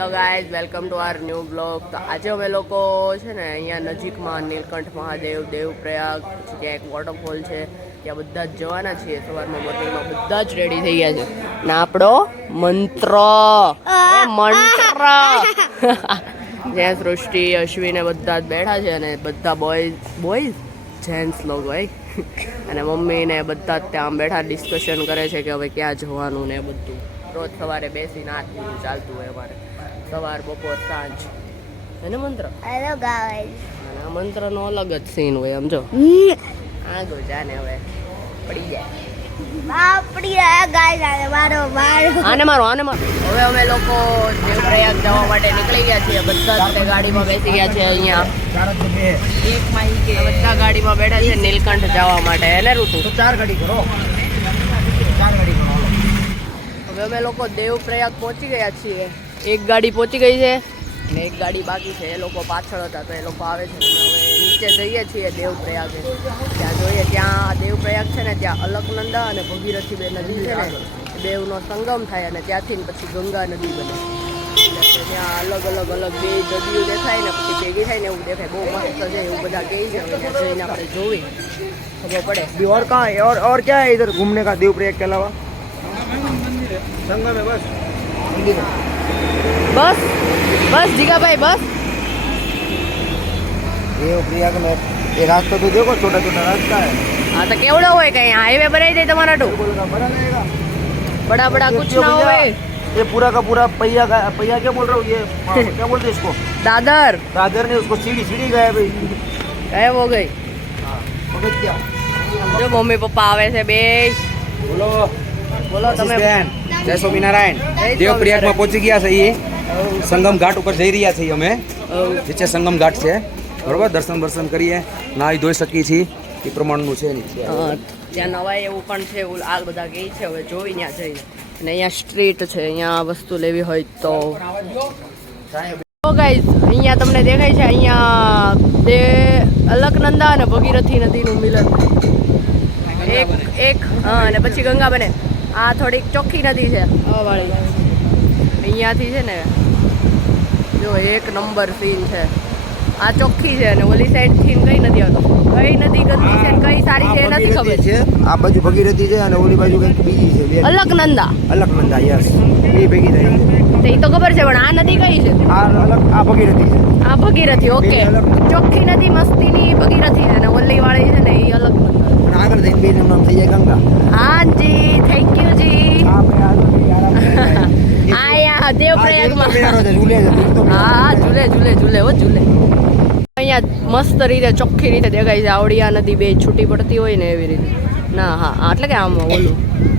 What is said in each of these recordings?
Hello guys, welcome to our new blog. તો આજે અમે લોકો છે ને અહીંયા નજીકમાં નીલકંઠ મહાદેવ, દેવપ્રયાગ, પછી ત્યાં એક વોટરફોલ છે, ત્યાં બધા જ જવાના છીએ. સવારમાં મોર્નિંગમાં બધા જ રેડી થઈ ગયા છે ને આપણો મંત્ર જ્યાં સૃષ્ટિ, અશ્વિને બધા જ બેઠા છે અને બધા બોયઝ જેન્ટ્સ લોકો હોય અને મમ્મી ને બધા જ ત્યાં બેઠા ડિસ્કશન કરે છે કે હવે ક્યાં જવાનું ને બધું. રોજ સવારે બેસીને આ ચાલતું હોય અમારે, સવાર બપોર સાંજ. એને મંત્ર હેલો ગાઈસ, અને આ મંત્રનો અલગ જ સીન હોય. સમજો આગળ જાને હવે પડી જાય આને મારો. હવે અમે લોકો દેવપ્રયાગ જવા માટે નીકળી ગયા છીએ. બધા જ ગાડીમાં બેસી ગયા છે. અહીંયા બધા ગાડીમાં બેઠા છે નીલકંઠ જવા માટે. એને ઋતુ ચાર ગાડી કરો. હવે અમે લોકો દેવપ્રયાગ પહોંચી ગયા છીએ. એક ગાડી પહોંચી ગઈ છે અને એક ગાડી બાકી છે. એ લોકો પાછળ હતા તો એ લોકો આવે છે. હવે નીચે જઈએ છીએ દેવપ્રયાગ. ત્યાં જોઈએ, ત્યાં દેવપ્રયાગ છે ને, ત્યાં અલકનંદા અને ભગીરથી બે નદી છે ને, બેવનો સંગમ થાય અને ત્યાંથી પછી ગંગા નદી બને. ત્યાં અલગ બે નદીઓ દેખાય ને પછી ભેગી થાય ને એવું દેખાય. બહુ મસ્ત છે એવું બધા કહે છે. હવે જઈને આપણે જોવી ખબર પડે. और कहाँ है और क्या है इधर घूमने का देवप्रयाग के अलावा? संगम है બસ જીગાભાઈ બસ. देवप्रयाग में ये रास्ता तो देखो, छोटा छोटा रास्ता है. हाँ तो केवड़ो હોય કઈ હાઈવે બનાવી દે તમારા ટુ. बड़ा कुछ ना हो. ये पूरा का पूरा पहिया क्या बोल रहा हूँ, ये क्या बोलते हैं इसको? दादर ने उसको सीढ़ी गया भाई. गायब हो गई. क्या જો મમ્મી પપ્પા આવે છે બે. બોલો તમે. જય સ્વામિનારાયણ. દેવપ્રયાગમાં પહોંચી ગયા છે. સંગમ ઘાટ ઉપર જઈ રહ્યા છીએ અમે. નીચે સંગમ ઘાટ છે, બરોબર. દર્શન કરીએ, નાહી ધોઈ શકીએ છીએ એ પ્રમાણનું છે. ત્યાં નવાય એવું પણ છે. એવું આ બધા કહે છે. હવે જોઈ ત્યાં જઈને. અને અહીંયા સ્ટ્રીટ છે, અહીંયા વસ્તુ લેવી હોય તો. ગાઈઝ અહીંયા તમને દેખાય છે, અહીંયા અલકનંદા અને ભગીરથી નદીનું મિલન એક હા, અને પછી ગંગા બને. આ થોડીક ચોખ્ખી નદી છે વાળી. અહીંયાથી છે ને જો એક નંબર સીન છે. આ ચોખ્ખી છે અને ઓલી સાઈડ થી કઈ નદી આવતો. કઈ નદી ગંદી છે કઈ સારી છે નથી ખબર છે. આ બાજુ ભગીરથી છે અને ઓલી બાજુ કઈક બીજી છે. અલકનંદા યસ, એ ભેગી થઈ તો એ તો ખબર છે. પણ આ નદી કઈ છે? આ ભગીરથી છે. આ ભગીરથી. ઓકે, ચોખ્ખી નદી મસ્તીની ભગીરથી છે અને ઓલી વાળી છે ને એ અલકનંદા. આગળ જઈને બે નામ થઈ જાય ગંગા. હા જી, થેન્ક યુ જી. આયા દેવપ્રયાગમાં હા ઝૂલે. અહીંયા મસ્ત રીતે ચોખ્ખી રીતે દેખાય છે. આવડી આ નદી બે છૂટી પડતી હોય ને એવી રીતે. ના હા, એટલે કે આમ ઓલું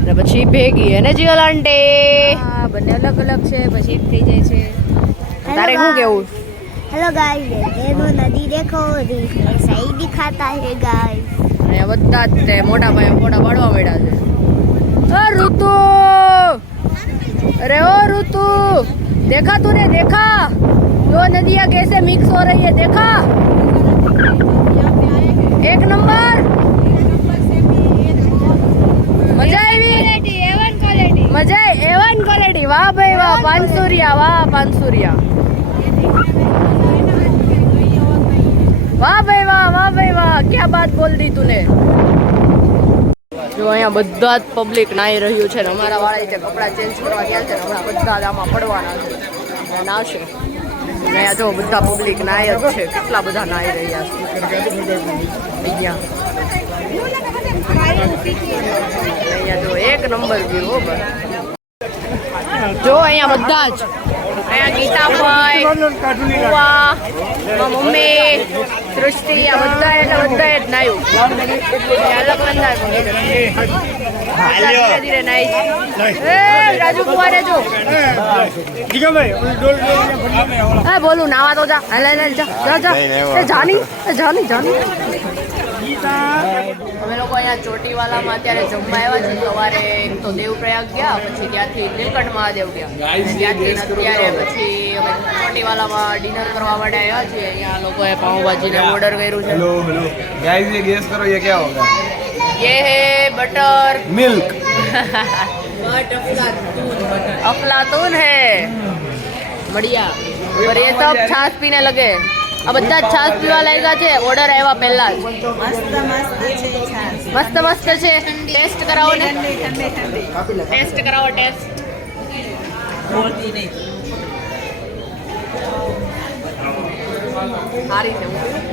ને પછી ભેગી એને જીગલ આંટી. હા, બંને અલગ છે, પછી એક થઈ જાય છે. તારે શું કેવું? हेलो गाइस, ये दो नदी देखो, सही दिखाता है गाइस. અહીંયા બધા જ તે મોટા ભાઈ ફોટા પાડવા મળ્યા છે. ઓ ઋતુ, अरे ओ ऋतु, देखा तूने? देखा दो नदियाँ कैसे मिक्स हो रही है? देखा? एक नंबर. मजा आई. मजा A1 क्वालिटी. वाह भाई वाह, पानसुरिया. वाह भाई वाह, क्या बात बोल दी तूने. જો અહીંયા બધા જ પબ્લિક નાહી રહ્યું છે ને અમારા વાળા છે કપડાં ચેન્જ કરવા ગયા છે. હમણાં બધા જ આમાં પડવાના છે, નાહશે. અહીંયા જો બધા પબ્લિક નાહી જ છે. કેટલા બધા નાહી રહ્યા છે અહીંયા જો એક નંબર વ્યૂ. જો અહીંયા બધા જ, અહીંયા ગીતાભાઈ, મમ્મી, સૃષ્ટિ, આ બધા જ નાયું. અલકનંદા ધીરે ધીરે નાઈ. રાજુ કુમારે જો બોલું નાવા તો જા. જાની. અમે લોકો અહીંયા ચોટીવાલામાં અત્યારે જમવા આવ્યા છે. સવારે તો દેવપ્રયાગ ગયા, પછી ત્યાંથી નીલકંઠ મહાદેવ ગયા, ત્યાંથી અત્યારે પછી અમે ચોટીવાલામાં ડિનર કરવા માટે આવ્યા છીએ. અહીંયા લોકોએ પાઉંભાજીને ઓર્ડર કર્યું છે. हेलो गाइस, ये गेस करो ये क्या होगा? ये है बटर मिल्क. अफलातून है. મળ્યા પર એ સબ છાશ પીને લગે આ બધા જ છાશ પીવા લાગ્યા છે ઓર્ડર આવ્યા પહેલા જ મસ્ત મસ્ત છે ટેસ્ટ કરાવો ને ટેસ્ટ કરાવો ટેસ્ટ સારી છે